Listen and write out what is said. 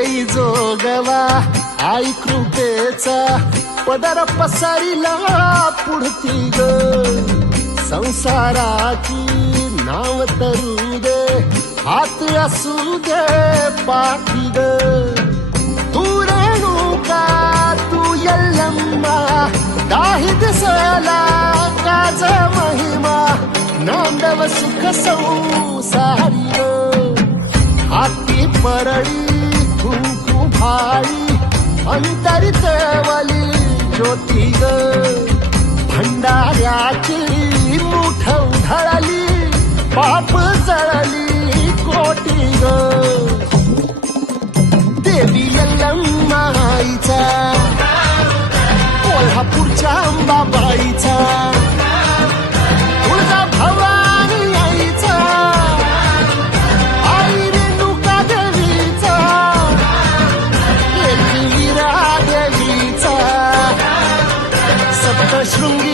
येई जोगवा आई कृपेचा पदर पसरिला पुढती ग संसाराची नाव तरू दे हात असू दे पाठी ग तू रेणुका तू यल्लम्मा काही दिसला काज महिमा नांदव सुख संसारी हाती परळी कुंकू भाळी अंतरितवली ज्योती ग भंडाऱ्याची मुठ उधळली पाप जळली कोटी ग देवी यल्लम्माईचा कोल्हापूरच्या अंबाबाईचा तुळजा भवानी आईचा आई रेणुका देवीचा एकवीरा देवीचा सप्तशृंगी